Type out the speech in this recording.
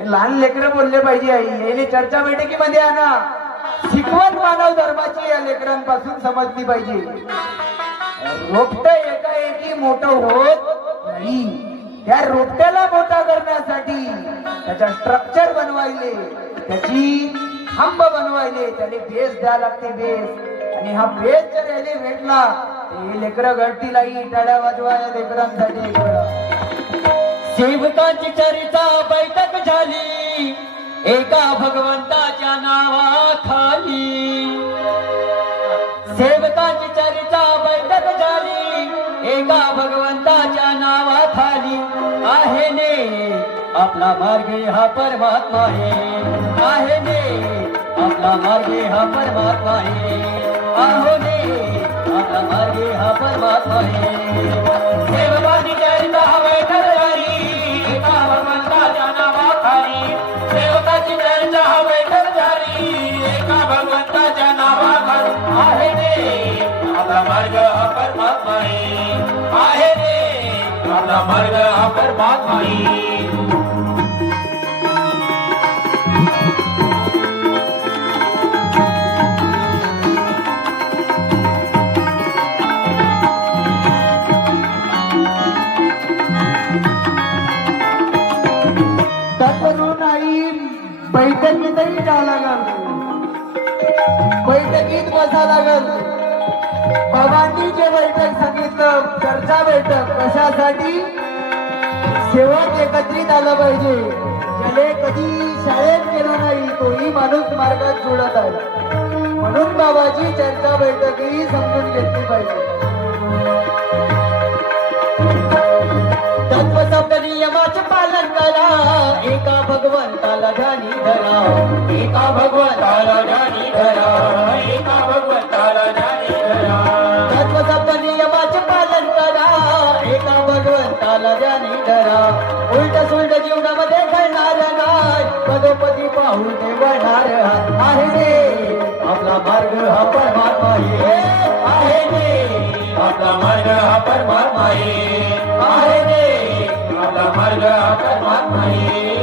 लहान लेकरं बोलले पाहिजे आई याने चर्चा बैठकीमध्ये आणा शिकवण मानव धर्माची या लेकरांपासून समजली पाहिजे रोपट एकाएकी मोठं होत नाही त्या रोपट्याला मोठा करण्यासाठी त्याचा स्ट्रक्चर बनवायले त्याची खांब बनवायले त्याने बेस द्यावा लागते बेस आणि हा बेस जर याने भेटला हे लेकरं घडतीलाही टाळ्या वाजवा या लेकरांसाठी सेवकांची चरिता बैठक झाली एका भगवंताच्या नावाखाली सेवकांची चरिता बैठक झाली एका भगवंताच्या नावाखाली आहे ने आपला मार्ग हा परमात्मा आहे ने आपला मार्ग हा परमात्मा आहो ने आपला मार्ग हा परमात्मा सेवकांची चरिता बैठक झाली एका भगवंताच्या नावाखाली सेवकाची चर्चा बैठक झाली एका भगवंताच्या नावाखाली आहे रे आपला मार्ग हा परमात्मा आहे रे आपला मार्ग हा परमात्मा बैठकीतही जा लागल बैठकीत बसा लागल बाबांनी जे बैठक सांगितलं चर्चा बैठक कशासाठी शेवट एकत्रित आलं पाहिजे ज्याने कधी शाळेत गेला नाही तोही माणूस मार्गात जोडत आहे म्हणून बाबाची चर्चा बैठकही समजून घेतली पाहिजे तत्वशब्द नियमाचे पालन करा एका भगवंताला ध्यानी धरा एका भगवंताला ध्यानी धरा एका भगवंताला ध्यानी धरा तत्वशब्द नियमाचे पालन करा एका भगवंताला ध्यानी धरा उलट सुलट जीवनामध्ये घडणार नाही पदोपदी पाहून ते वळणार आहे रे आपला मार्ग हा परमात्मा आहे रे आपला मार्ग हा परमात्मा आहे रे आपला मार्ग हा परमात्मा